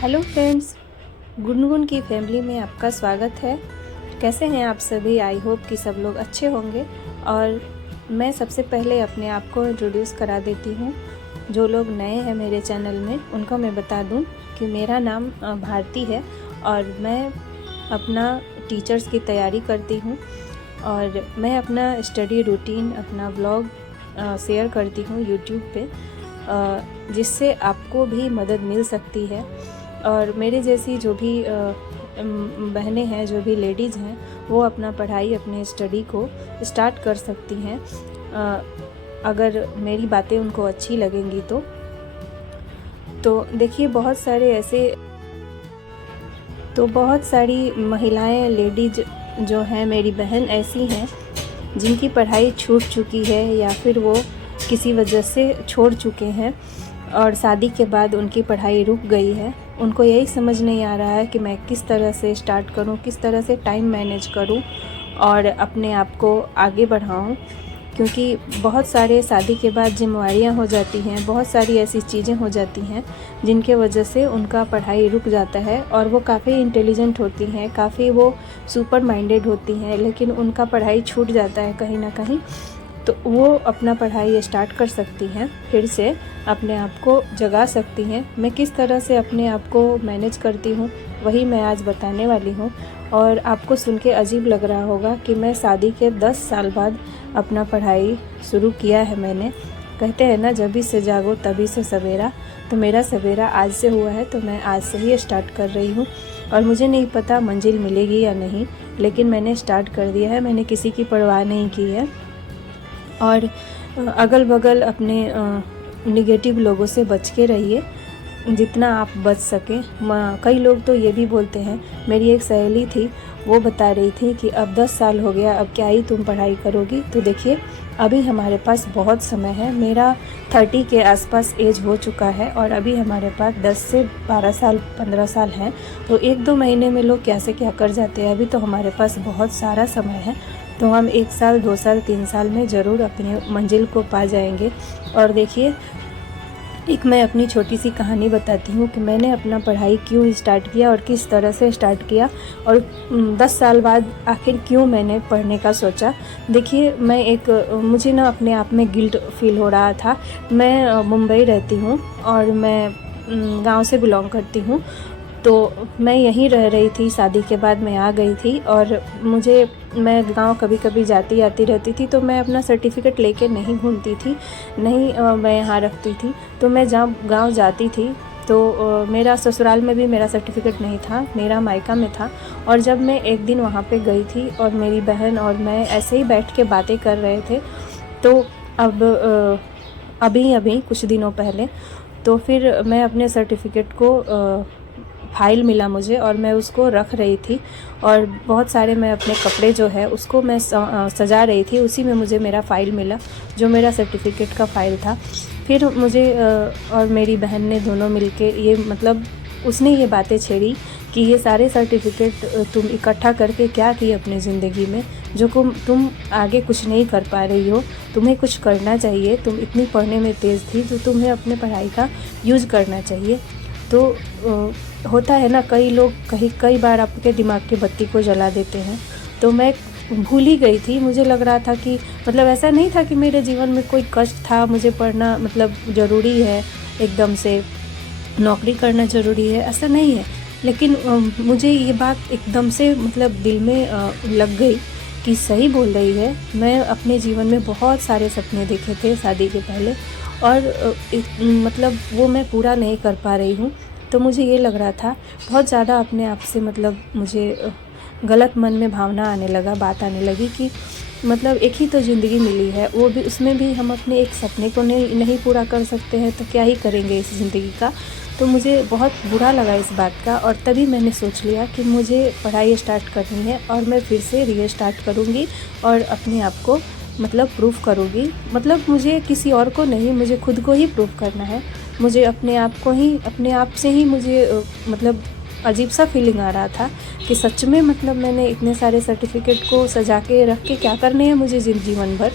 Hello friends, Gungun की family में आपका स्वागत है। कैसे हैं आप सभी? आई होप कि सब लोग अच्छे होंगे। और मैं सबसे पहले अपने आप को इंट्रोड्यूस करा देती हूँ। जो लोग नए हैं मेरे चैनल में उनको मैं बता दूँ कि मेरा नाम भारती है और मैं अपना टीचर्स की तैयारी करती हूँ और मैं अपना स्टडी रूटीन, अपना व्लॉग शेयर करती हूँ यूट्यूब पे, जिससे आपको भी मदद मिल सकती है। और मेरे जैसी जो भी बहनें हैं, जो भी लेडीज़ हैं, वो अपना पढ़ाई, अपने स्टडी को स्टार्ट कर सकती हैं अगर मेरी बातें उनको अच्छी लगेंगी तो देखिए, बहुत सारी महिलाएं, लेडीज जो हैं, मेरी बहन ऐसी हैं जिनकी पढ़ाई छूट चुकी है या फिर वो किसी वजह से छोड़ चुके हैं और शादी के बाद उनकी पढ़ाई रुक गई है। उनको यही समझ नहीं आ रहा है कि मैं किस तरह से स्टार्ट करूं, किस तरह से टाइम मैनेज करूं और अपने आप को आगे बढ़ाऊं, क्योंकि बहुत सारे शादी के बाद जिम्मेवारियां हो जाती हैं, बहुत सारी ऐसी चीज़ें हो जाती हैं जिनके वजह से उनका पढ़ाई रुक जाता है। और वो काफ़ी इंटेलिजेंट होती हैं, काफ़ी वो सुपर माइंडेड होती हैं, लेकिन उनका पढ़ाई छूट जाता है कहीं ना कहीं। तो वो अपना पढ़ाई स्टार्ट कर सकती हैं, फिर से अपने आप को जगा सकती हैं। मैं किस तरह से अपने आप को मैनेज करती हूँ वही मैं आज बताने वाली हूँ। और आपको सुन के अजीब लग रहा होगा कि मैं शादी के 10 साल बाद अपना पढ़ाई शुरू किया है मैंने। कहते हैं ना, जब भी से जागो तभी से सवेरा। तो मेरा सवेरा आज से हुआ है, तो मैं आज से ही स्टार्ट कर रही हूँ। और मुझे नहीं पता मंजिल मिलेगी या नहीं, लेकिन मैंने स्टार्ट कर दिया है। मैंने किसी की परवाह नहीं की है। और अगल बगल अपने निगेटिव लोगों से बच के रहिए, जितना आप बच सकें। कई लोग तो ये भी बोलते हैं, मेरी एक सहेली थी, वो बता रही थी कि अब 10 साल हो गया, अब क्या ही तुम पढ़ाई करोगी। तो देखिए, अभी हमारे पास बहुत समय है। मेरा 30 के आसपास एज हो चुका है और अभी हमारे पास 10 से 12 साल, 15 साल हैं। तो 1-2 महीने में लोग कैसे क्या कर जाते हैं। अभी तो हमारे पास बहुत सारा समय है। तो हम 1 साल, 2 साल, 3 साल में ज़रूर अपनी मंजिल को पा जाएंगे। और देखिए, एक मैं अपनी छोटी सी कहानी बताती हूँ कि मैंने अपना पढ़ाई क्यों स्टार्ट किया और किस तरह से स्टार्ट किया, और 10 साल बाद आखिर क्यों मैंने पढ़ने का सोचा। देखिए, मुझे ना अपने आप में गिल्ट फील हो रहा था। मैं मुंबई रहती हूँ और मैं गांव से बिलोंग करती हूँ। तो मैं यहीं रह रही थी, शादी के बाद मैं आ गई थी। और मैं गांव कभी कभी जाती आती रहती थी, तो मैं अपना सर्टिफिकेट लेके नहीं घूमती थी, नहीं मैं यहाँ रखती थी। तो मैं जब गांव जाती थी तो मेरा ससुराल में भी मेरा सर्टिफिकेट नहीं था, मेरा मायका में था। और जब मैं एक दिन वहाँ पे गई थी और मेरी बहन और मैं ऐसे ही बैठ के बातें कर रहे थे, तो अभी कुछ दिनों पहले, तो फिर मैं अपने सर्टिफिकेट को फाइल मिला मुझे और मैं उसको रख रही थी। और बहुत सारे मैं अपने कपड़े जो है उसको मैं सजा रही थी, उसी में मुझे मेरा फ़ाइल मिला, जो मेरा सर्टिफिकेट का फ़ाइल था। फिर मुझे और मेरी बहन ने दोनों मिलके उसने ये बातें छेड़ी कि ये सारे सर्टिफिकेट तुम इकट्ठा करके क्या की अपनी ज़िंदगी में, जो तुम आगे कुछ नहीं कर पा रही हो। तुम्हें कुछ करना चाहिए, तुम इतनी पढ़ने में तेज़ थी, तो तुम्हें अपने पढ़ाई का यूज़ करना चाहिए। तो होता है ना, कई बार आपके दिमाग की बत्ती को जला देते हैं। तो मैं भूल ही गई थी। मुझे लग रहा था कि ऐसा नहीं था कि मेरे जीवन में कोई कष्ट था, मुझे पढ़ना ज़रूरी है, एकदम से नौकरी करना ज़रूरी है, ऐसा नहीं है। लेकिन मुझे ये बात एकदम से दिल में लग गई कि सही बोल रही है। मैं अपने जीवन में बहुत सारे सपने देखे थे शादी के पहले, और वो मैं पूरा नहीं कर पा रही हूँ। तो मुझे ये लग रहा था बहुत ज़्यादा अपने आप से, मुझे गलत मन में भावना आने लगा, बात आने लगी कि एक ही तो ज़िंदगी मिली है, वो भी, उसमें भी हम अपने एक सपने को नहीं पूरा कर सकते हैं, तो क्या ही करेंगे इस ज़िंदगी का। तो मुझे बहुत बुरा लगा इस बात का। और तभी मैंने सोच लिया कि मुझे पढ़ाई स्टार्ट करनी है और मैं फिर से रीस्टार्ट करूँगी और अपने आप को प्रूफ करूँगी। मुझे किसी और को नहीं, मुझे खुद को ही प्रूफ करना है। मुझे अपने आप से ही मुझे अजीब सा फीलिंग आ रहा था कि सच में मैंने इतने सारे सर्टिफिकेट को सजा के रख के क्या करने हैं मुझे जीवन भर।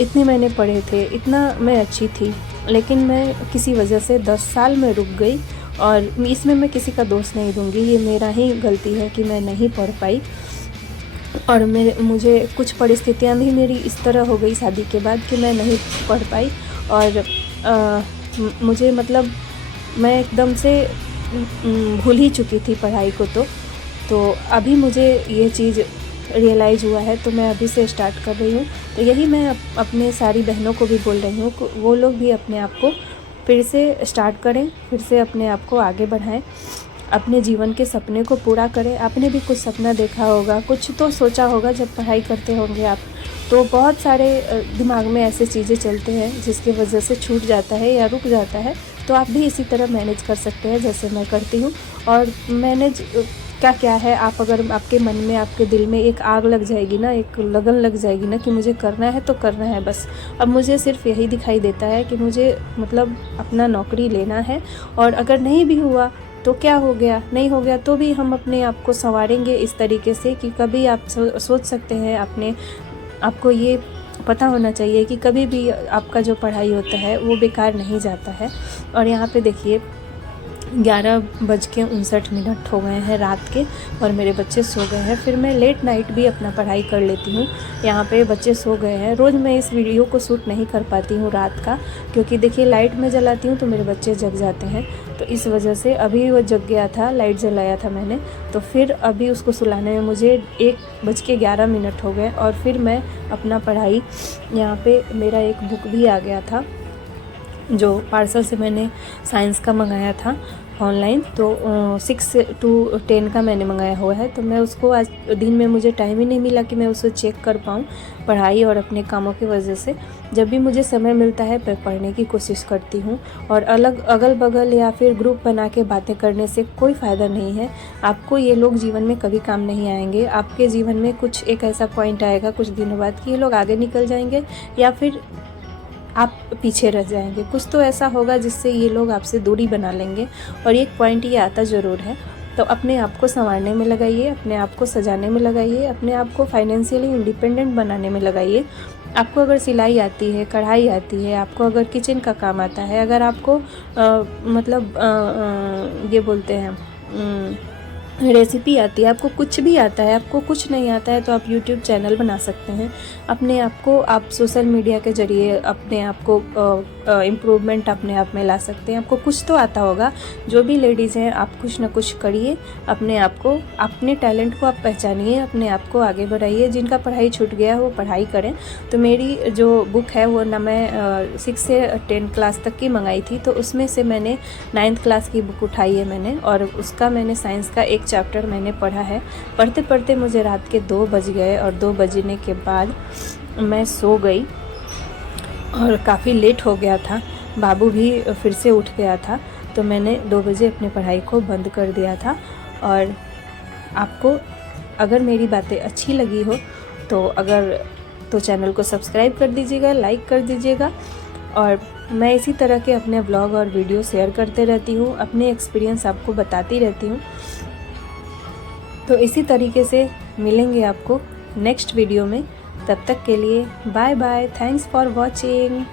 इतने मैंने पढ़े थे, इतना मैं अच्छी थी, लेकिन मैं किसी वजह से 10 साल में रुक गई और इसमें मैं किसी का दोष नहीं दूंगी, ये मेरा ही गलती है कि मैं नहीं पढ़ पाई। और मुझे कुछ परिस्थितियाँ भी मेरी इस तरह हो गई शादी के बाद कि मैं नहीं पढ़ पाई। और मुझे मतलब मैं एकदम से भूल ही चुकी थी पढ़ाई को। तो अभी मुझे ये चीज़ रियलाइज़ हुआ है, तो मैं अभी से स्टार्ट कर रही हूँ। तो यही मैं अपने सारी बहनों को भी बोल रही हूँ, वो लोग भी अपने आप को फिर से स्टार्ट करें, फिर से अपने आप को आगे बढ़ाएं, अपने जीवन के सपने को पूरा करें। आपने भी कुछ सपना देखा होगा, कुछ तो सोचा होगा जब पढ़ाई करते होंगे आप, तो बहुत सारे दिमाग में ऐसे चीज़ें चलते हैं जिसकी वजह से छूट जाता है या रुक जाता है। तो आप भी इसी तरह मैनेज कर सकते हैं जैसे मैं करती हूँ। और मैनेज क्या है, आप अगर आपके मन में, आपके दिल में एक आग लग जाएगी ना, एक लगन लग जाएगी ना कि मुझे करना है तो करना है बस। अब मुझे सिर्फ यही दिखाई देता है कि मुझे मतलब अपना नौकरी लेना है, और अगर नहीं भी हुआ तो क्या हो गया, नहीं हो गया तो भी हम अपने आप को संवारेंगे इस तरीके से कि कभी आप सोच सकते हैं, आपको ये पता होना चाहिए कि कभी भी आपका जो पढ़ाई होता है वो बेकार नहीं जाता है। और यहाँ पे देखिए 11:59 हो गए हैं रात के, और मेरे बच्चे सो गए हैं। फिर मैं लेट नाइट भी अपना पढ़ाई कर लेती हूँ। यहाँ पे बच्चे सो गए हैं। रोज़ मैं इस वीडियो को शूट नहीं कर पाती हूँ रात का, क्योंकि देखिए लाइट में जलाती हूँ तो मेरे बच्चे जग जाते हैं। तो इस वजह से अभी वो जग गया था, लाइट जलाया था मैंने, तो फिर अभी उसको सुलाने में मुझे 1:11 हो गए। और फिर मैं अपना पढ़ाई, यहाँ पे मेरा एक बुक भी आ गया था जो पार्सल से मैंने साइंस का मंगाया था ऑनलाइन, तो 6 to 10 का मैंने मंगाया हुआ है। तो मैं उसको आज दिन में मुझे टाइम ही नहीं मिला कि मैं उसे चेक कर पाऊँ, पढ़ाई और अपने कामों की वजह से। जब भी मुझे समय मिलता है मैं पढ़ने की कोशिश करती हूँ। और अगल बगल या फिर ग्रुप बना के बातें करने से कोई फ़ायदा नहीं है। आपको ये लोग जीवन में कभी काम नहीं आएंगे। आपके जीवन में कुछ एक ऐसा पॉइंट आएगा कुछ दिनों बाद कि ये लोग आगे निकल जाएंगे या फिर आप पीछे रह जाएंगे। कुछ तो ऐसा होगा जिससे ये लोग आपसे दूरी बना लेंगे। और एक पॉइंट ये आता ज़रूर है। तो अपने आप को संवारने में लगाइए, अपने आप को सजाने में लगाइए, अपने आप को फाइनेंशियली इंडिपेंडेंट बनाने में लगाइए। आपको अगर सिलाई आती है, कढ़ाई आती है, आपको अगर किचन का काम आता है, अगर आपको ये बोलते हैं रेसिपी आती है, आपको कुछ भी आता है, आपको कुछ नहीं आता है तो आप YouTube चैनल बना सकते हैं। अपने आप को आप सोशल मीडिया के ज़रिए अपने आप को इम्प्रूवमेंट अपने आप में ला सकते हैं। आपको कुछ तो आता होगा। जो भी लेडीज़ हैं, आप कुछ ना कुछ करिए, अपने आप को, अपने टैलेंट को आप पहचानिए, अपने आप को आगे बढ़ाइए। जिनका पढ़ाई छूट गया वो पढ़ाई करें। तो मेरी जो बुक है वो ना मैं 6 से 10 क्लास तक की मंगाई थी, तो उसमें से मैंने 9th क्लास की बुक उठाई है मैंने, और उसका मैंने साइंस का एक चैप्टर मैंने पढ़ा है। पढ़ते पढ़ते मुझे रात के 2 बज गए, और 2 बजने के बाद मैं सो गई और काफ़ी लेट हो गया था। बाबू भी फिर से उठ गया था, तो मैंने 2 बजे अपनी पढ़ाई को बंद कर दिया था। और आपको अगर मेरी बातें अच्छी लगी हो तो चैनल को सब्सक्राइब कर दीजिएगा, लाइक कर दीजिएगा। और मैं इसी तरह के अपने व्लॉग और वीडियो शेयर करते रहती हूँ, अपने एक्सपीरियंस आपको बताती रहती हूँ। तो इसी तरीके से मिलेंगे आपको नेक्स्ट वीडियो में। तब तक के लिए bye bye, thanks for watching.